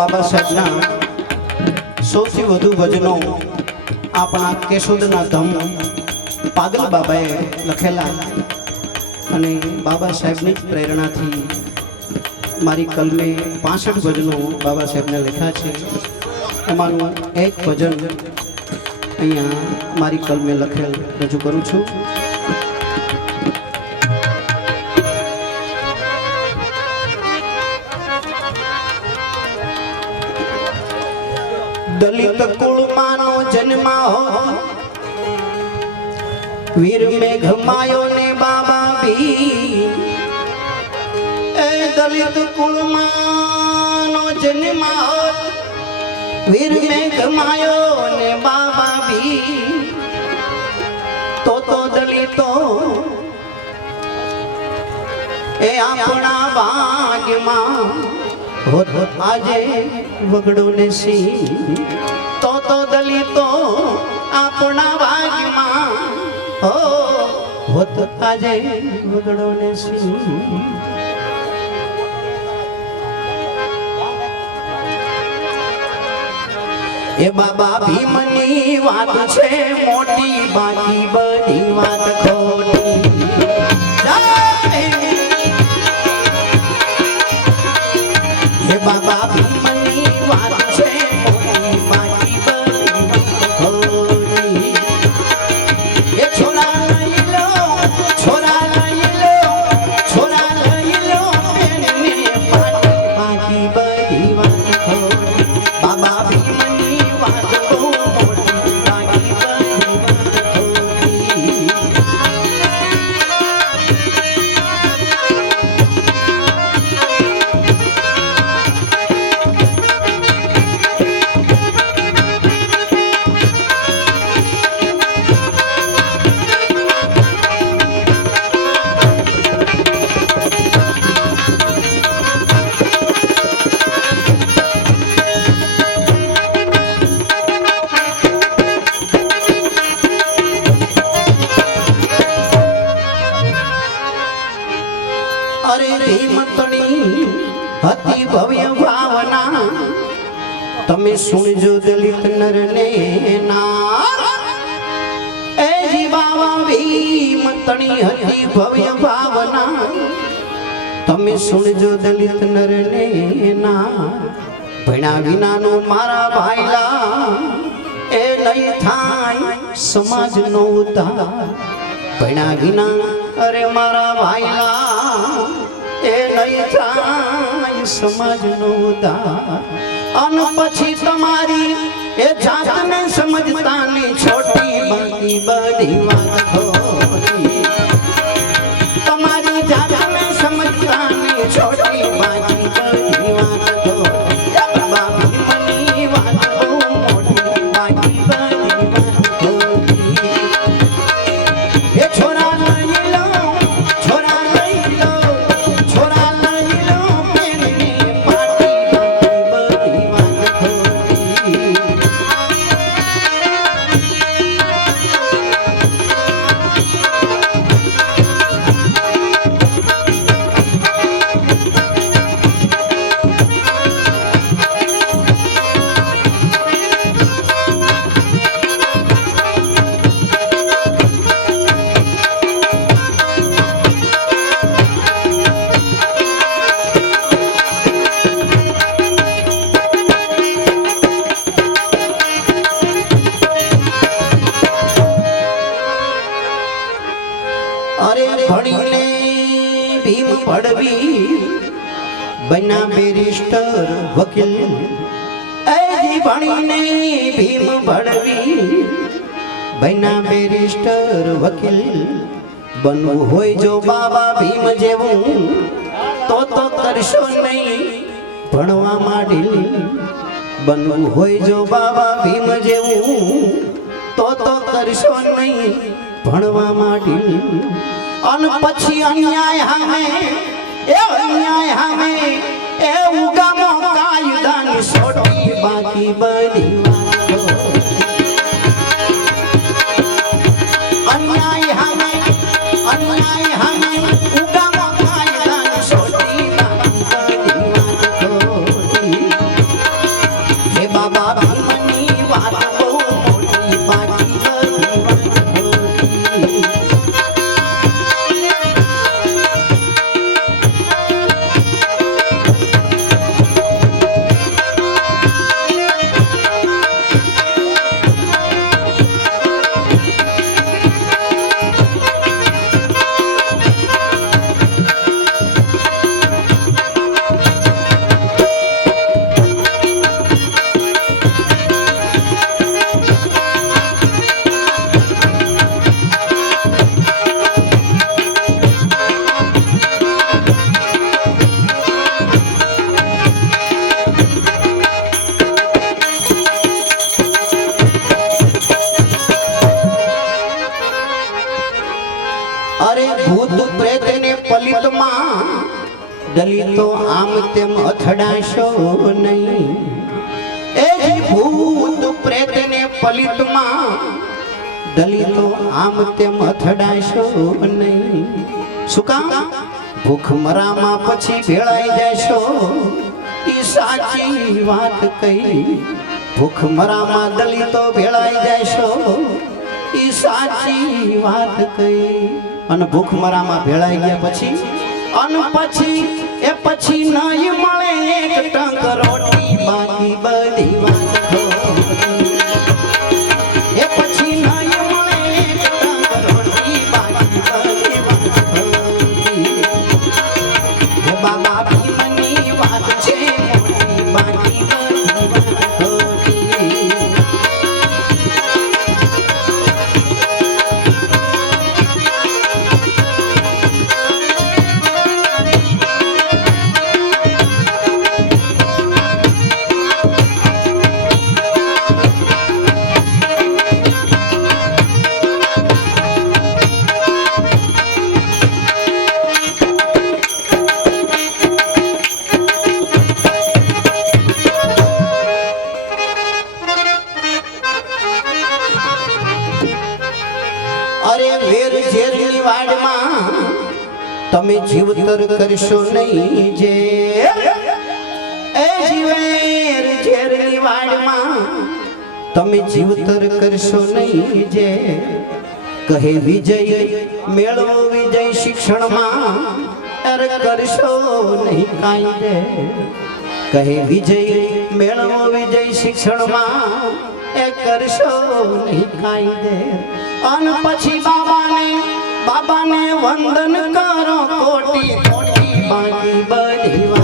બાબા સાહેબના સૌથી વધુ ભજનો આપણા કેશોદના ધમ પાગલ બાબાએ લખેલા અને બાબા સાહેબની જ પ્રેરણાથી મારી કલમે 65 ભજનો બાબા સાહેબને લખ્યા છે। એમાંનું એક ભજન અહીંયા મારી કલમે લખેલ રજૂ કરું છું। दलित कुल मानो जन्मा हो वीर में घमायो ने बाबा भी ए दलित कुल मानो जन्मा हो वीर में घमायो ने बाबा भी तो दलितो ए अपना भाग्य मां होत आजे वगड़ो ने सी तो दलितो अपना भाग्य मां हो होत आजे वगड़ो ने सी। ए बाबा भीमनी वात छे मोटी बाकी बड़ी वात खोटी। ए बाबा भीमनी वात छे मोटी बाकी बड़ी खोटी। ए छोरा लई लो छोरा लई लो छोरा लई लो पेने बाकी बाकी बड़ी वात खोटी। बाबा भीमनी वात को मोटी बाकी बड़ी हती भव्य भावना तमे सुनजो दलित नर ने नार। ए जी बाबा भीम तणी हती भव्य भावना तमे सुनजो दलित नर ने नार। भणा विना नो मारा भाईला ए नहीं थाय समाज नो उद्धार। भणा विना अरे मारा भाईला ए नहीं थाय समाज नो उद्धार। अन पछी तमारी ए जात ने समझता ने छोटी बाकी बड़ी बात खोटी। तमारी जात ने समझता ने छोटी बाकी बड़ी बात खोटी। बाबा भीमनी बात को मोटी बाकी बड़ी बात खोटी। ए छोरा लई लो छोरा लई लो छोरा लई लो पेने बाकी बाकी बड़ी बात खोटी। अरे भणीने भीम पढ़वी बना बैरिस्टर वकील। ए जी भणीने भीम पढ़वी बना बैरिस्टर वकील। बनवू होय जो बाबा भीम जेवू तो करशो नहीं भणवा माडील। बनवू होय जो बाबा भीम जेवू तो करशो नहीं भणवा माडील। अन पछी अन्याय हमें ए उगामो कायदा नि सोटी बाकी बड़ी वात अन्याय हमें उगामो कायदा नि सोटी बाकी बड़ी वात खोटी। દલિતો આમ તેમ અથડાશો નહીં એ જે ભૂત પ્રેત ને પલિતમાં દલિતો આમ તેમ અથડાશો નહીં શું કામ ભૂખમરામાં પછી ભેળાઈ જશો ઈ સાચી વાત કઈ ભૂખમરામાં દલિતો ભેળાઈ જશો ઈ સાચી વાત કઈ અને ભૂખમરામાં ભેળાઈ ગયા પછી પછી નહીં મળે એક ટંક રોટી બાકી બધી વાત એ પછી નહીં મળે એક ટંક રોટી બાકી બધી વાત બાબા ભીમની વાત છે મોટી બાકી બધી તમે જીવતર કરશો નહીં જે એ જીવેર ઝેરની વાડમાં તમે જીવતર કરશો નહીં જે કહે વિજય મેળવો વિજય શિક્ષણમાં અર કરશો નહીં કાયદે કહે વિજય મેળવો વિજય શિક્ષણમાં એ કરશો નહીં કાયદે અને પછી બાબાને વંદન કરો કોટી કોટી બાકી બધી